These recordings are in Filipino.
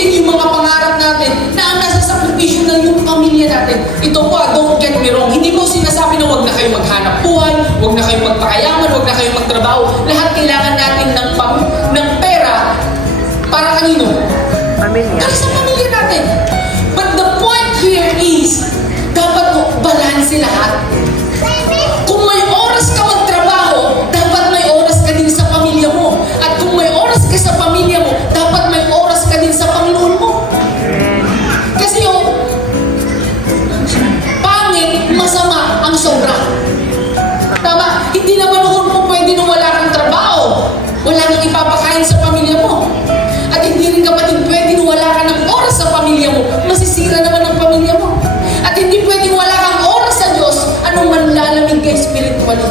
din yung mga pangarap natin na ang nasa sakripisyo na yung pamilya natin. Ito po, don't get me wrong. Hindi ko sinasabi na huwag na kayo maghanap buhay, huwag na kayo magpakayaman, huwag na kayo magtrabaho. Lahat kailangan natin ng pera para kanino? Pamilya. Para sa pamilya natin. But the point here is, dapat mo balance lahat. Kung may oras ka magtrabaho, dapat may oras ka din sa pamilya mo. At kung may oras ka sa pamilya mo, dapat may oras ka din sa Panginoon mo. Kasi pangit, masama ang sobra. Tama? Hindi naman mo pwede nung wala kang trabaho. Wala nang ipapakain sa pamilya mo. At hindi rin kapatid pwede nung wala ka ng oras sa pamilya mo. Masisira naman ang pamilya mo. At hindi pwede wala kang oras sa Diyos. Anong manlalamig ka spiritually?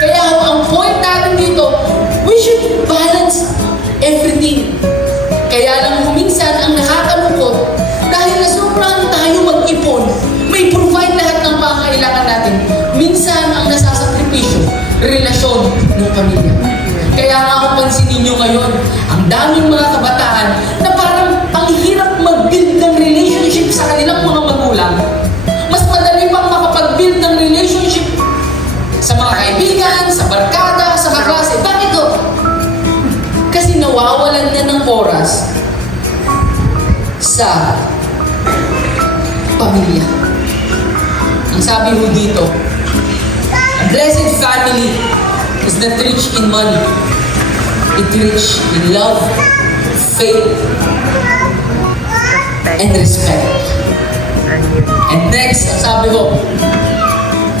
Kaya ang point natin dito, we should balance everything. Kaya lang minsan ang nakakalungkot, dahil nasobrahan tayo mag-ipon, may provide lahat ng pangangailangan natin. Minsan ang nasasakripisyo, relasyon ng pamilya. Kaya nga kung pansinin nyo ngayon, ang daming mga kabataan na parang ang hirap mag-build ng relationship sa kanilang mga magulang. Mas madali pang makapag-build ng relationship sa mga kaibigan, sa barkada, sa kaklase. Bakit to? Kasi nawawalan na ng oras sa pamilya. Ang sabi ho dito, a blessed family is not rich in money. It rich in love, faith, and respect. And next, ang sabi ko,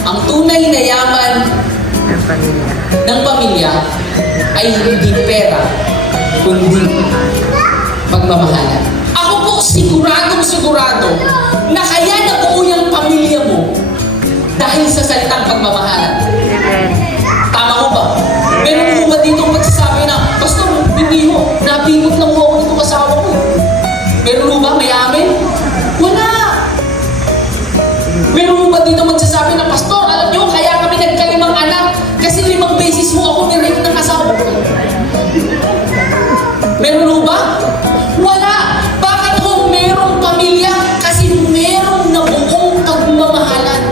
ang tunay na yaman ng pamilya ay hindi pera, kundi pagmamahalan. Ako po sigurado na kaya nabuo yung pamilya mo dahil sa salitang pagmamahalan. Tama ko ba? Meron mo ba dito magsasabi na, Pastor, hindi mo, nabingot lang mo ako nitong asawa ko. Meron mo ba? May amin? Wala. Meron mo ba dito magsasabi na, Pastor, alam nyo, kaya kami nagkalimang anak kasi 5 beses mo ako nirate ng asawa ko. Meron mo ba? Wala. Bakit ho merong pamilya? Kasi merong nabuong pagmamahalan.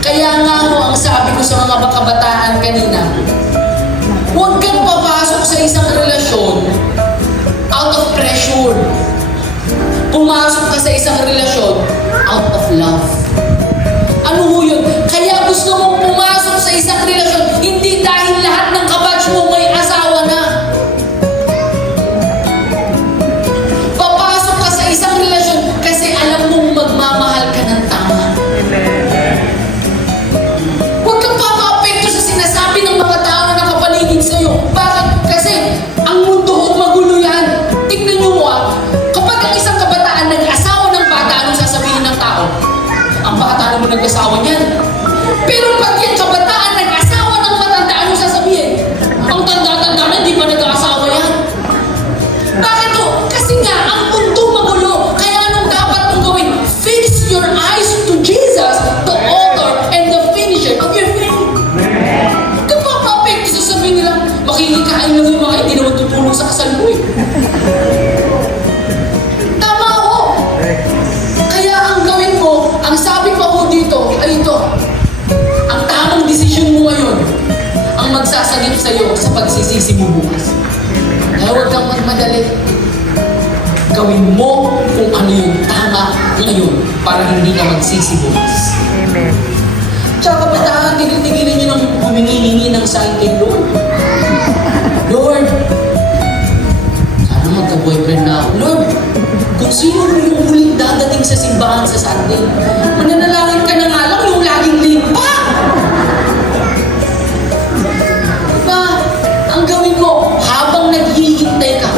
Kaya nga ho, ang sabi ko sa mga kabataan kanina, huwag kang papasok sa isang relasyon out of pressure. Pumasok ka sa isang relasyon out of love. Ano ho yun? Kaya gusto mong pumasok sa isang relasyon, hindi dahil lahat ng kabatch mo may asawa na. Papasok ka sa isang relasyon kasi alam mong magmamahal ka ng tama. Huwag kang papaapekto sa sinasabi ng mga tao na nakapaligid sa'yo. Bakit? Kasi ang mundo ho magulo yan. Tignan nyo mo kapag ang isang kabataan nag-asawa ng bata, anong sasabihin ng tao? Ang bata naman nag-asawa niyan. Pero pag yung kabataan nag-asawa ng matanda, anong sasabihin? Ang tanda-tanda na, hindi pa nag-asawa yan. Bakit to? Kasi nga, ang mundo magulo. Kaya anong dapat mong gawin? Fix your eyes to Jesus, the author and the finisher of your faith. Huwag kang papaapekto sa sabihin nila, makikikain lang yung mga hindi naman tutulong sa kasal mo eh. Tama ho. Kaya ang gawin mo, ang sabi pa ho dito ay ito. Ang tamang desisyon mo ngayon ang magsasagip sa iyo sa pagsisisi mo bukas. Kaya huwag kang magmadali. Gawin mo kung ano yung tama ngayon para hindi ka magsisi bukas. Amen. Tsaka kabataan, tigil-tigilan nyo ng humingi-hingi ng sign kay Lord. Lord, sana magka-boyfriend na ako. Lord, kung sino yung huling dadating sa simbahan sa Sunday, mananalangin ka na nga lang yung laging limpa. Diba? Ang gawin mo, habang naghihintay ka,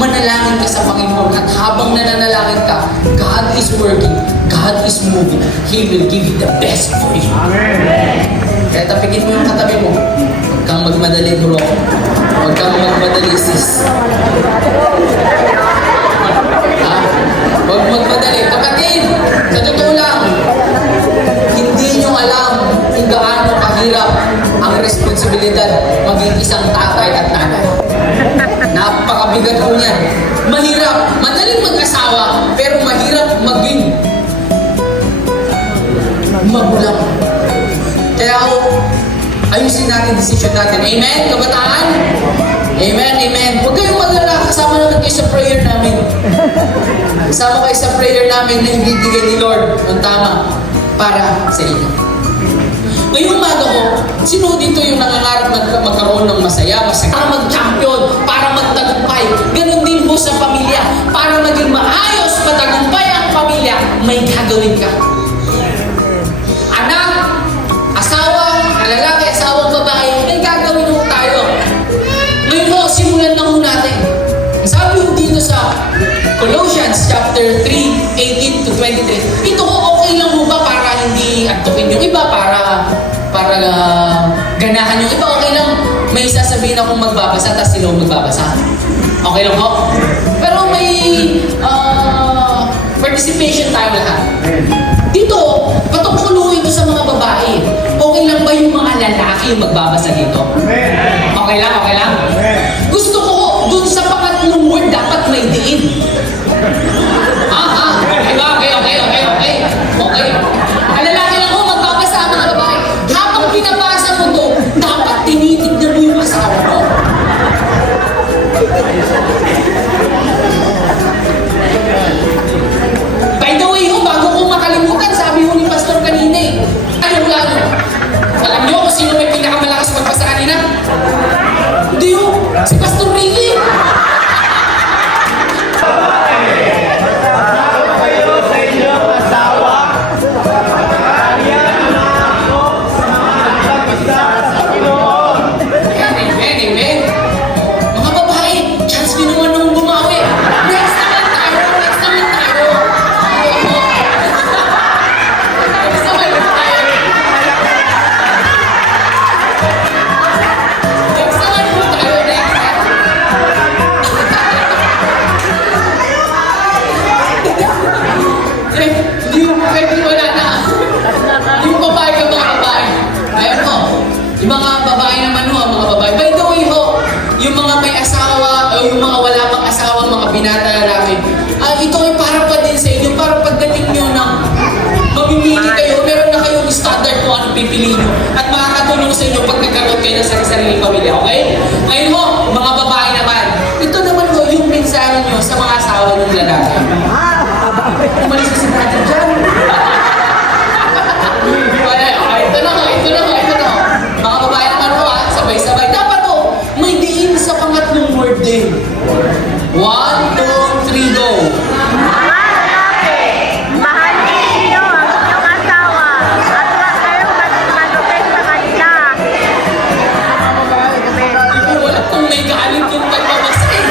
manalangin ka sa Panginoon at habang nananalangin ka, God is working, God is moving. He will give you the best for you. Amen. Kaya tapikin mo yung katabi mo. Huwag kang magmadali, bro. Huwag kang magmadali, sis. Ha? Huwag magmadali. Kapatid, sa totoo lang, hindi nyo alam kung gaano kahirap ang responsibilidad maging isang tatay at nanay. Mahirap, madaling mag-asawa, pero mahirap maging magulang. Kaya ayusin natin decision natin. Amen, kabataan? Amen, amen. Huwag kayong maglala, kasama naman kayo sa prayer namin. Kasama kayo sa prayer namin na ibibigay ni Lord ang tama para sa inyo. Ngayong umaga ko, sino dito yung nangangarap magkaroon ng masaya, para mag-champion, para magtagumpay? Ganon din po sa pamilya. Para maging maayos, matagumpay ang pamilya, may gagawin ka. Anak, asawa, lalaki, asawang babae, may gagawin mo tayo. Ngayon ho, simulan na ho natin. Sabi ho dito sa Colossians chapter 3, 18 to 23, ito ho, okay lang ho ba para hindi antukin yung iba, para ganahan yung iba, okay lang. May sasabihin akong magbabasa, tapos sila magbabasa. Okay lang ho? Pero may participation tayo lahat. Dito, patungkuluhin ito sa mga babae. Okay lang ba yung mga lalaki yung magbabasa dito? Okay lang, okay lang? Gusto ko, dun sa pangatlong word, dapat may diin. Diba? Okay. Ang lalaki lang ho, magbabasa ang mga babae. Habang pinabasa mo to, dapat tinitignan mo yung asawa mo. By the way ho, bago ko makalimutan, sabi ho ni Pastor kanina eh. Lalo. Alam niyo kung sino may pinakamalakas magbasa kanina? Hindi ho, si Pastor Ricky. Amen. Mga babae, chance nyo naman nung bumawi. Next naman tayo. Next naman tayo. Hindi mo pwede wala na. Yung babae ka mga babae. Ayun ho. Yung mga babae naman ho, mga babae. By the way ho, yung mga may asawa o yung mga wala pang asawa, mga binata lalaki, ito ay para pa din sa inyo, para pagdating nyo ng mamimili kayo, meron na kayong standard kung anong pipiliin nyo at makakatulong sa inyo pag nagkaroon kayo ng sarili-sariling pamilya, okay? Ngayon ho, mga babae naman, ito naman ho yung mensahe nyo sa mga asawa ng lalaki. Umalis na si brother dyan. Ito na ho. Mga babae naman ho, sabay-sabay. Dapat ho, may diin sa pangatlong word din. 1, 2, 3, go. Mahalin niyo ang inyong asawa at huwag kayong maging sa kanila. Wala kung may galit yung pagbabasa eh.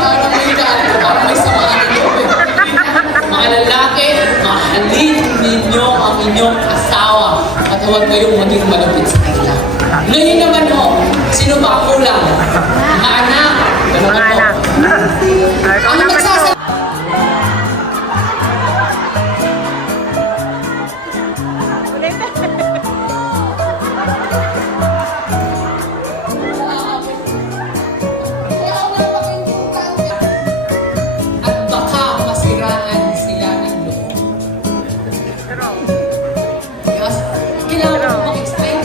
Parang may galit, parang may samaan ng loob eh. Mga lalaki, mahalin ninyo ang inyong asawa at huwag kayong maging malapit sa kanila. Ngayon naman ho, sino ba ang kulang? Mga anak. Ganun Mga po. anak. Ang nagsasabi. At baka masiraan sila ng loob. Yes? Kailangan ko mag-explain.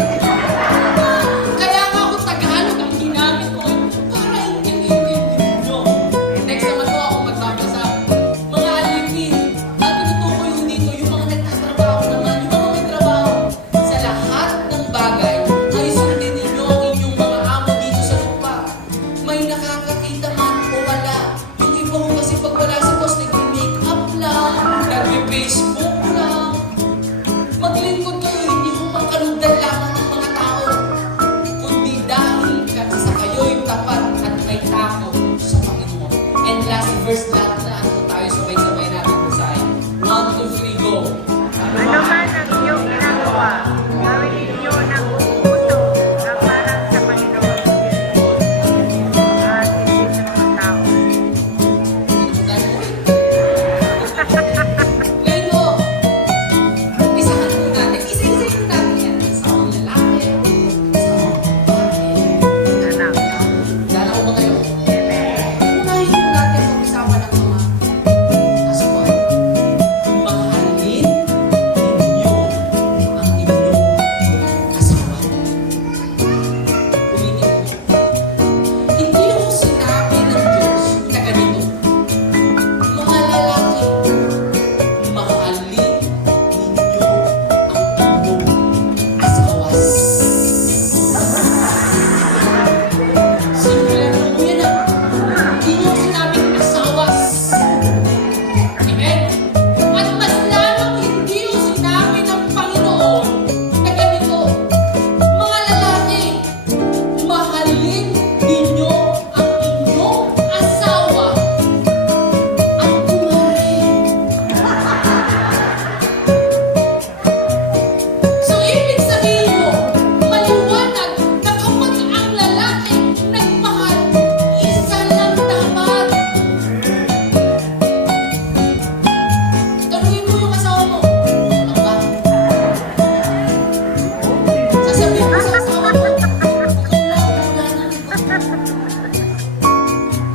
Kaya nga ako Tagalog ang ginamit ko para intindihin ninyo. Next naman po ako magbabasa. Mga alipin, ang tinutukoy ko dito, yung mga nagtatrabaho naman, yung mga may trabaho. Sa lahat ng bagay, ay sundin ninyo ang inyong mga amo dito sa lupa. May nakakakita man o wala. Yung iba ko kasi pag wala si boss, nag-make-up lang, nag-Facebook lang. Maglingkod kayo, hindi mo makaludan lamang ng mga tao, kundi dahil sa kayo'y tapat at may takot sa Panginoon. And last verse lahat na ano tayo sabay-sabay natin basahin. 1, 2, 3, go! Ano man ang iyong ginagawa, gawin ninyo ng buong puso na parang sa Panginoon at hindi sa mga tao. Ngayon mo, umpisahan mo natin. Isa-isahin natin yan. Isang lalaki, isang babae.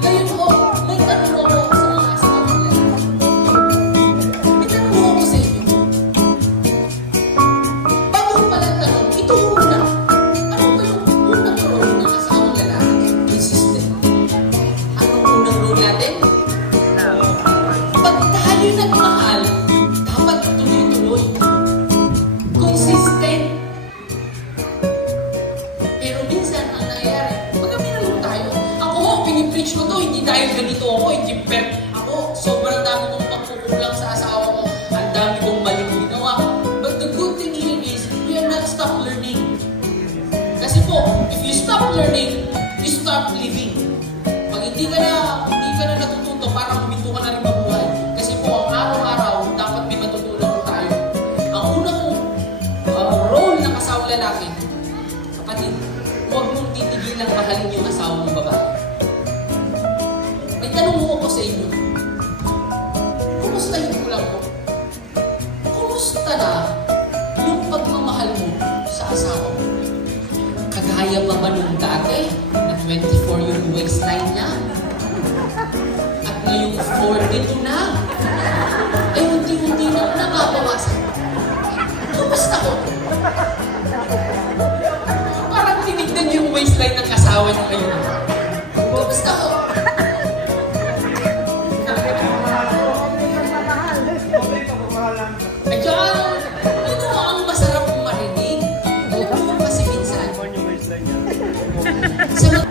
Ngayon po, may tanong ako sa mga asawa ko lalaki. May tanong ako sa inyo. Bago ko palang tanong, ito muna. Ano ba yung unang role ng asawang lalaki? Consistent. Anong unang role natin? Pag tayo nagmahal, dapat tuloy-tuloy. Consistent. Pero minsan, ang nangyayari, magkaminalong tayo. Ako ho, pinipreach ko to, hindi dahil ganito ako, hindi ako, sobrang dami kong pagkukulang sa asawa ko, ang dami kong maling ginawa. But the good thing here is, we are not stop learning. Kasi po, if you stop learning, you stop living. Pag hindi ka na natututo, parang huminto ka na rin mabuhay. Kasi po, ang araw-araw, dapat may matutunan tayo. Ang una kong role ng asawang lalaki, kapatid, huwag mong titigilang mahalin yung asawa mong babae. May tanong mo ako sa inyo. Kumustahin ko lang po? Kumusta na yung pagmamahal mo sa asawa mo? Kagaya ba nung dati na 24 yung waistline niya? At ngayong 42 na? Ay, hindi na nababawasan. Kumusta ko? Parang tinignan niyo yung waistline ng asawa niya ngayon. Kumusta ko? Ayun, ano ang masarap marinig? Alam mo kasi minsan, sa mga...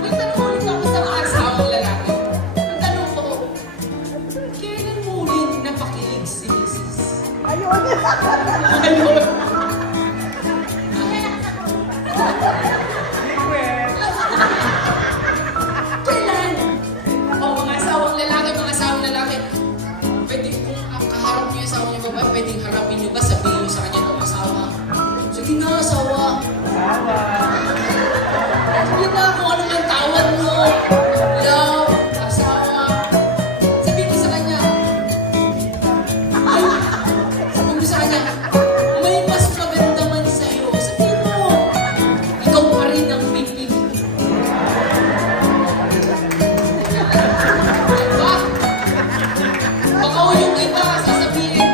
May tanong ulit ako sa mga asawang lalaki. Ang tanong ko, kailan mo ulit napakilig si Mrs.? Ayun. Kailan? O, mga asawang lalaki. Pwede kung kaharap niyo yung asawa niyo babae, pwedeng harapin niyo ba, sabihin niyo sa kanya ng asawa. Sige na, asawa. Sige na, kung ano man tawag mo. Love, asawa. Sabihin niyo sa kanya. Sabihin niyo sa kanya, may mas maganda man sa'yo. Sabihin mo, ikaw pa rin ang pipili. Baka o yung iba sasabihin,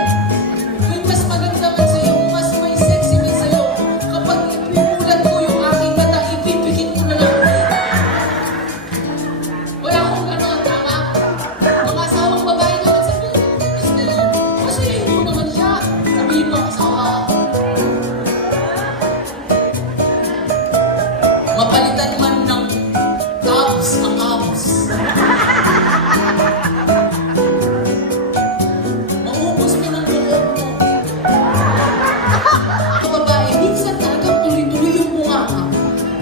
may mas maganda man sa'yo, mas may sexy man sa'yo. Kapag ipimulat ko yung aking mata, ipipikit ko na lang ulit. Wala akong gano'n, tama? Mga asawang babae naman sabihin, masayahin mo naman siya. Sabihin mo, asawa, mapalitan man ng abs ang abs. Maubos mo ng loob mo. Ang babae, minsan talagang tuloy-tuloy yung mukha.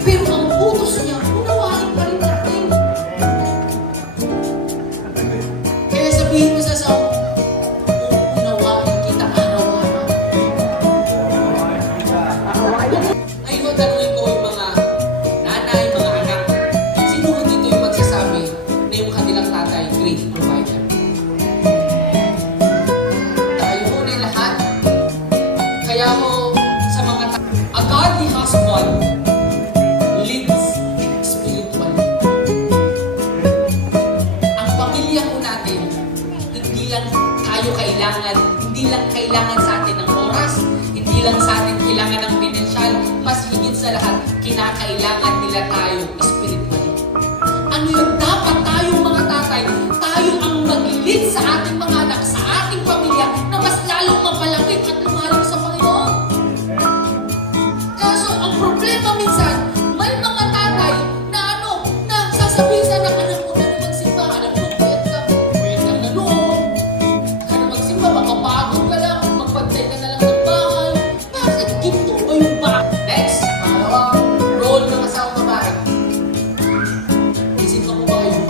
Pero ang utos niya, unawain pa rin natin. Kaya sabihin mo sa asawa, unawain kita araw-araw. Ngayon, tanungin ko yung mga nanay, mga anak. Sino ko dito yung magsasabi na yung kanilang tatay, great provider? Tayo muna lahat. Kaya ho, sa mga a godly husband leads spiritually. Ang pamilya ko natin, hindi lang kailangan sa atin ng oras, hindi lang sa atin kailangan ng pinansyal, mas higit sa lahat, kinakailangan nila tayo spiritually. Ano yung dapat tayong mga tatay, tayo ang mag-lead sa ating mga anak, sa ating pamilya, na mas lalong mapalapit at lumalim sa Panginoon. Kaso, ang problema minsan, may mga tatay na sasabihin sa anak, anak mo na magsimba, anak mo, puyat ka na noon. Kaya magsimba, makapagod ka lang, magpantay ka na lang ng bahay. Bakit ginto ba yung bahay? Next, pangalawang role ng asawang babae. Isip ka mo ba yun?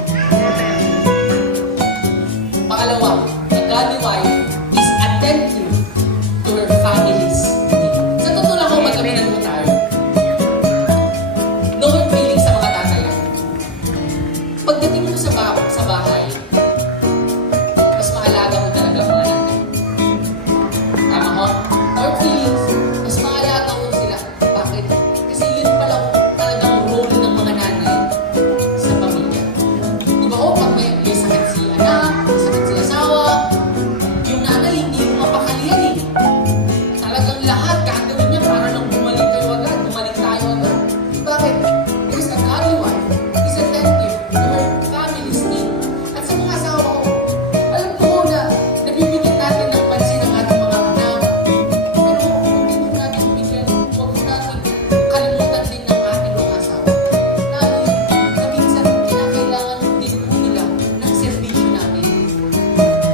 maalaga mo talaga ang mga nanay. Tama ko? Or feelings, mas maalaga mo sila. Bakit? Kasi yun pala talagang role ng mga nanay sa pamilya. Di ba ho, pag may sakit si anak, may sakit si asawa, yung nanay hindi mo mapakalian eh. Talagang lahat gagawin niya para lang bumalik kayo agad, bumalik tayo agad. Bakit? Because a godly wife is attentive to her family's need. At sa mga asawa ko, alam ko na nabibigyan natin ng pansin ang ating mga anak. Pero kung hindi natin bigyan, huwag mo natin kalimutan din ng ating mga asawa. Na minsan, kinakailangan din po nila ng servisyo natin.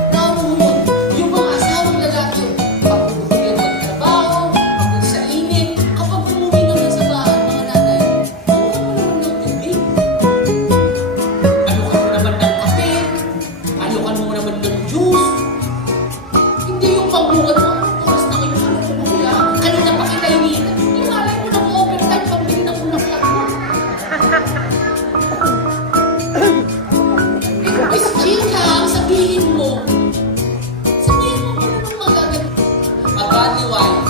Naumuhon, yung mga asawang lalaki, pagpupunta yan magtrabaho, pagod sa init, kapag umuwi naman sa bahay, mga nanay, nakuha mo naman ng tubig. Alukan mo naman ng kape, alukan mo naman ng juice. Hindi yung pagbuhat mo, anong oras na kayo umuwi ha? Kanina pa kita iniitan. Yung alay mo ng overtime, pambili ng bulaklak mo. Miss Chica, ang sabihin mo kung ano nang magaganap. A godly wife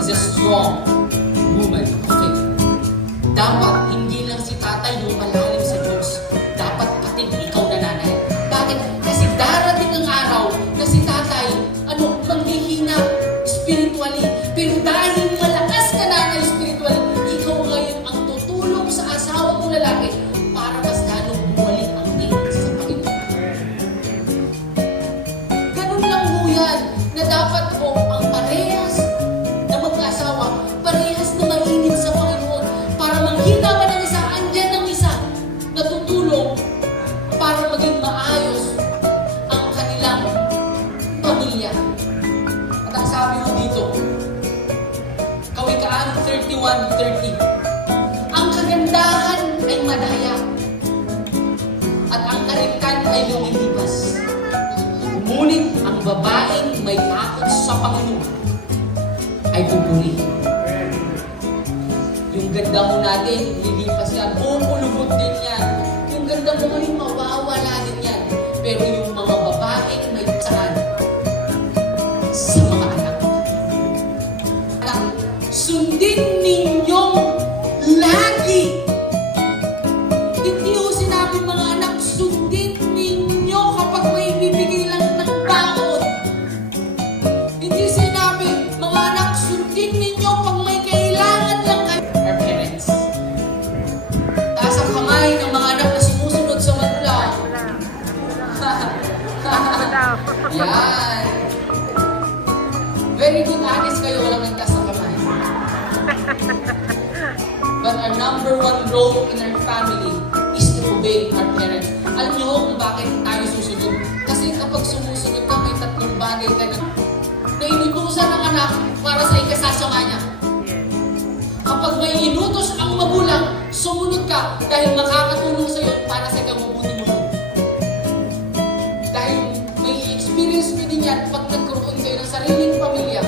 is a strong woman. Okay. Dapat hindi lang si tatay yung malalim sa Diyos. Dapat pati ikaw na nanay. Bakit? Kasi darating ang araw na si tatay, manghihina spiritually. Pero dahil malakas ka nanay spiritually, ikaw ngayon ang tutulong sa asawa mong lalaki para mas lalong bumalik ang tingin sa Panginoon. Ganun lang ho yan, na dapat ho ang parehas na mag-asawa, parehas na mainit sa Panginoon para manghina man ang isa, andyan ang isa na tutulong para maging maayos ang kanilang pamilya. At ang sabi mo dito, Kawikaan 31:30, ang kagandahan ay madaya at ang karikan ay lumilipas. Ngunit ang babaeng may takot sa Panginoon ay pupuri. Yung ganda mo natin, lilipas yan. Bumulubot din yan. Yung ganda mo ngayon, mawawala din yan. Pero yung mga babaeng may saan sa mga anak. Anak, sundin ninyong lagi. Hindi ho sinabi mga anak, sundin ninyo kapag may bibigay lang ng baon. Hindi sinabi, mga anak, sundin ninyo pag may kailangan lang kayo. Our parents. Taas ang kamay ng mga anak na sumusunod sa magulang. Yan. Very good, honest kayo, walang nagtaas ng kamay. But our number one role in our family is to obey our parents. Alam niyo kung bakit tayo susunod? Kasi kapag sumusunod ka, may tatlong bagay ka na inutusan ng anak para sa ikasasama niya. Kapag may inutos ang magulang, sumunod ka dahil makakatulong sa iyo para sa ikabubuti mo. Dahil may experience ko din yan pag nagkaroon kayo ng sariling pamilya,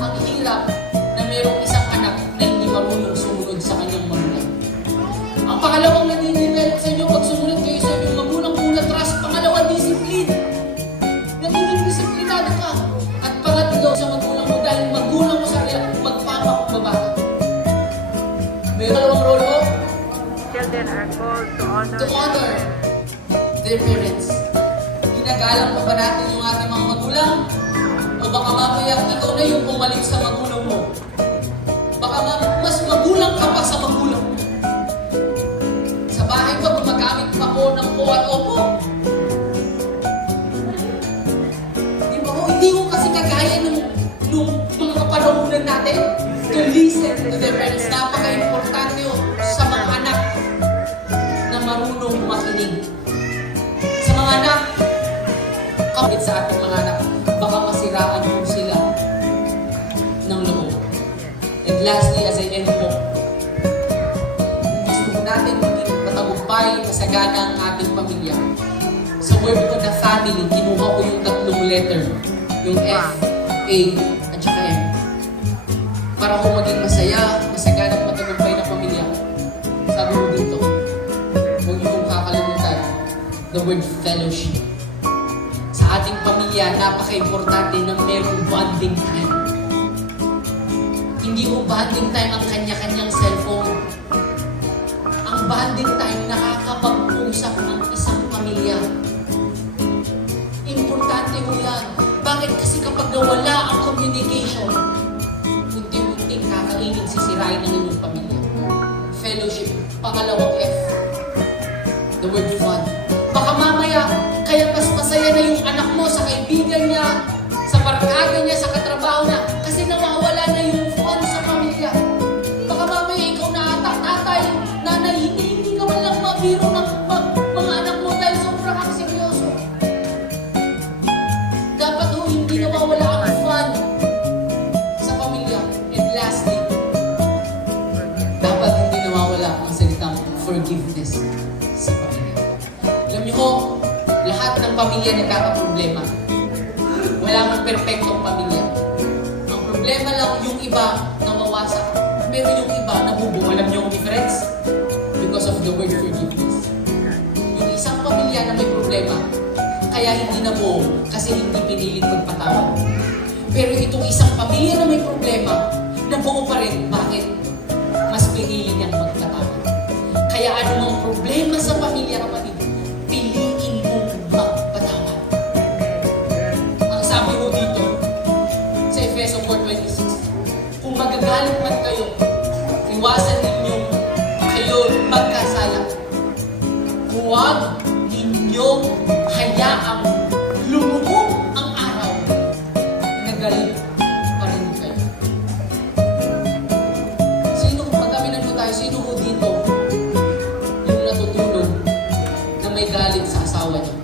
ang hirap na mayroong isang anak na hindi marunong sumunod sa kanyang magulang. Ang pangalawang nadidevelop sa inyo pag sumunod kayo sa inyong magulang, una, trust. Pangalawa, discipline. Nagiging disiplinado ka. At pangatlo, sa magulang mo, dahil magulang mo sa kanila, magpapakumbaba ka. May dalawang role mo? Children are called to To honor their parents. Ginagalang pa ba natin yung ating mga magulang? O baka mamaya ikaw na yung pumalit sa magulang mo? Baka mas magulang ka pa sa magulang mo. Sa bahay ba gumagamit pa po ng po at opo? Di ba ko? Hindi ko kasi kagaya nung mga kapanahunan natin to listen to their parents. Napaka-importante yun sa mga anak na marunong makinig. Sa mga anak, kapit sa ating mga anak, baka masiraan mo sila ng loob. And lastly, as I end po, gusto natin maging matagumpay, masagana ang ating pamilya. Sa word ko na family, kinuha ko yung tatlong letter. Yung F, A, at saka M. Para kung maging masaya, masagana at matagumpay na pamilya. Sabi mo dito, huwag niyo kong kakalimutan the word fellowship. Sa ating pamilya, napaka-importante na merong bonding time. Hindi mo bonding time ang kanya-kanyang cellphone. Ang bonding time, nakakapag-usap ng isang pamilya. Importante mo yan. Bakit? Kasi kapag nawala ang communication, unti-unting kakainin, sisirain ng inyong pamilya. Fellowship. Pangalawang F. The word fun. Baka mamaya, kaya mas masaya na yung anak mo sa kaibigan niya, sa barkada niya, sa katrabaho niya, kasi nawawala na yung fun sa pamilya. Baka mamaya ikaw na ata, tatay, nanay, hindi ka man lang mabiro ng mga anak mo dahil sobrang kang seryoso. Dapat hindi nawawala ang fun sa pamilya. And lastly, dapat hindi nawawala ang salitang forgiveness sa pamilya. Alam niyo ho, lahat ng pamilya nagkakaproblema. Wala mang perfectong pamilya. Ang problema lang yung iba nawawasak, pero yung iba nabubuo. Alam niyo ang difference? Because of the word forgiveness. Yung isang pamilya na may problema, kaya hindi nabuo kasi hindi piniling magpatawad. Pero itong isang pamilya na may problema, nabuo pa rin. Bakit? Mas pinili niyang magpatawad. Kaya anumang problema sa pamilya, kapatid, piliin mong magpatawad. Ang sabi mo dito, sa Efeso 4:26, kung magagalit man kayo, iwasan ninyong kayo magkasala. Huwag ninyong hayaang lumubog ang araw na galit pa rin kayo. Sino, pag kami nandun tayo, sino mo dito yung natutulog na may galit sa asawa niya?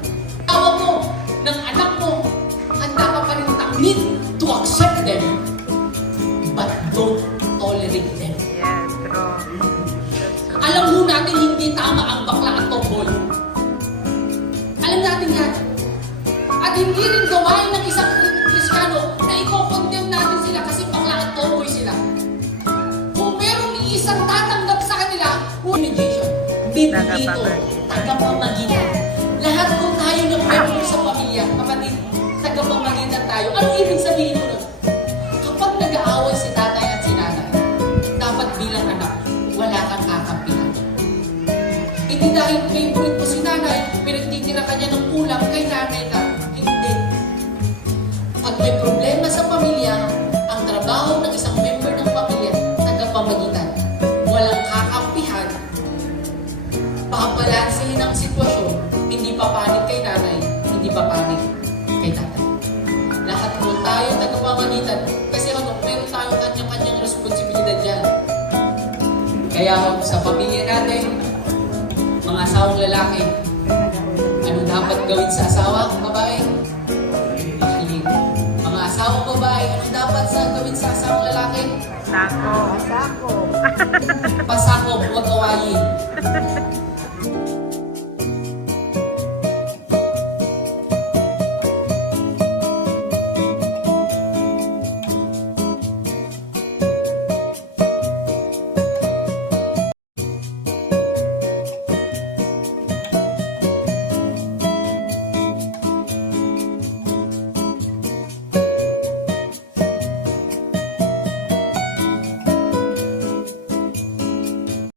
Tawag mo ng anak mo, handa ka pa rin tamid to accept them, but don't tolerate them. Yes, true. Alam mo natin hindi tama ang bakla at tomboy. Alam natin yan. At hindi rin gawain ng isang Kristiyano na i-condemn natin sila kasi bakla at tomboy sila. Kung meron isang tatanggap sa kanila, mediation. Bibito, tagapamagitan. Lahat po tayo ng member sa pamilya, kapatid, tagapamagitan tayo. Ano ibig sabihin mo nun? Kapag nag-aaway si tatay at si nanay, dapat bilang anak, wala kang kakampihan. Hindi dahil favorite mo si nanay, pinagtitira ka niya ng kulang kay nanay ka. Hindi. Pag may problema sa pamilya, ang trabaho ng isang member ng pamilya, tagapamagitan. Walang kakampihan, pabalansehin ang sitwasyon, hindi papanig kay nanay, hindi papanig kay tatay. Lahat po tayo tagapamagitan kasi meron tayong kanya-kanyang responsibilidad dyan. Kaya sa pamilya natin, mga asawang lalaki, ano dapat gawin sa asawa, babae? Pakilig. Mga asawang babae, ano dapat gawin sa asawang lalaki? Sako. Pasakop, huwag awayin.